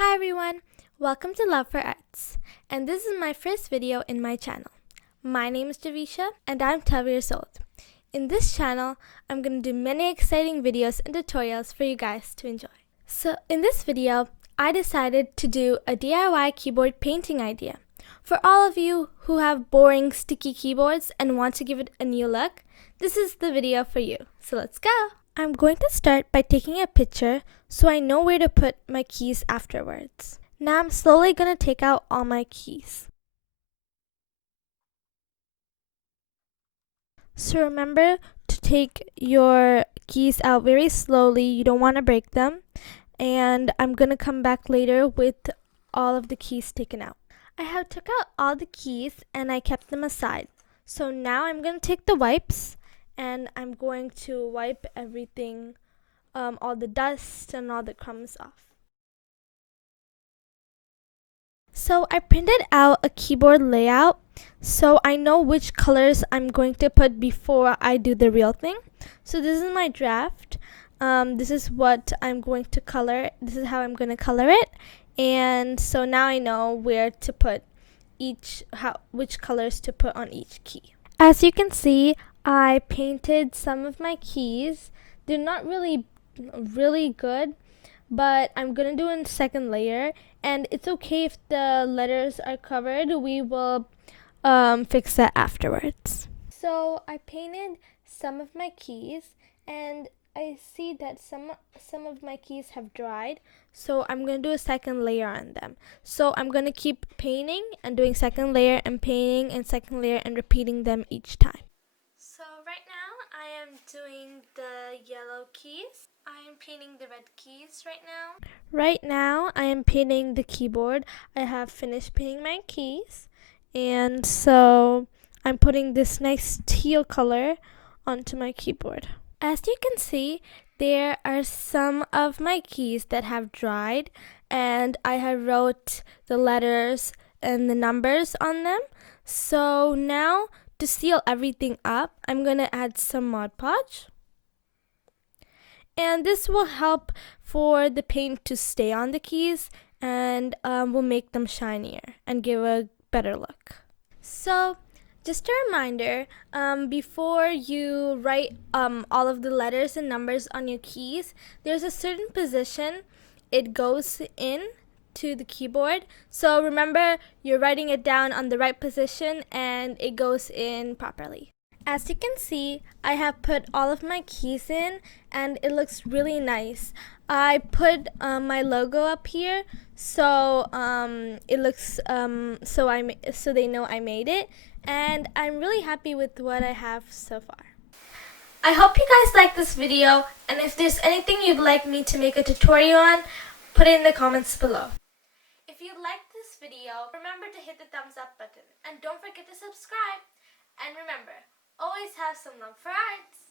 Hi everyone, welcome to Love for Arts, and this is my first video in my channel. My name is Javisha and I'm 12 years old. In this channel, I'm going to do many exciting videos and tutorials for you guys to enjoy. So in this video, I decided to do a DIY keyboard painting idea. For all of you who have boring sticky keyboards and want to give it a new look, this is the video for you. So let's go! I'm going to start by taking a picture so I know where to put my keys afterwards. Now I'm slowly going to take out all my keys. So remember to take your keys out very slowly. You don't want to break them. And I'm going to come back later with all of the keys taken out. I have took out all the keys and I kept them aside. So now I'm going to take the wipes and I'm going to wipe everything, all the dust and all the crumbs off. So I printed out a keyboard layout so I know which colors I'm going to put before I do the real thing. So this is my draft. This is what I'm going to color. This is how I'm going to color it. And so now I know where to put which colors to put on each key. As you can see, I painted some of my keys. They're not really good, but I'm gonna do a second layer, and it's okay if the letters are covered. We will fix that afterwards. So I painted some of my keys, and I see that some of my keys have dried, so I'm going to do a second layer on them. So I'm going to keep painting and doing second layer and painting and second layer and repeating them each time. So right now I am doing the yellow keys. I am painting the red keys right now. Right now I am painting the keyboard. I have finished painting my keys, and so I'm putting this nice teal color onto my keyboard. As you can see, there are some of my keys that have dried, and I have wrote the letters and the numbers on them. So now to seal everything up, I'm going to add some Mod Podge. And this will help for the paint to stay on the keys and will make them shinier and give a better look. So just a reminder, before you write all of the letters and numbers on your keys, there's a certain position it goes in to the keyboard. So remember, you're writing it down on the right position and it goes in properly. As you can see, I have put all of my keys in and it looks really nice. I put my logo up here so it looks so they know I made it, and I'm really happy with what I have so far. I hope you guys like this video, and if there's anything you'd like me to make a tutorial on, put it in the comments below. If you liked this video, remember to hit the thumbs up button and don't forget to subscribe. And remember, always have some love for arts.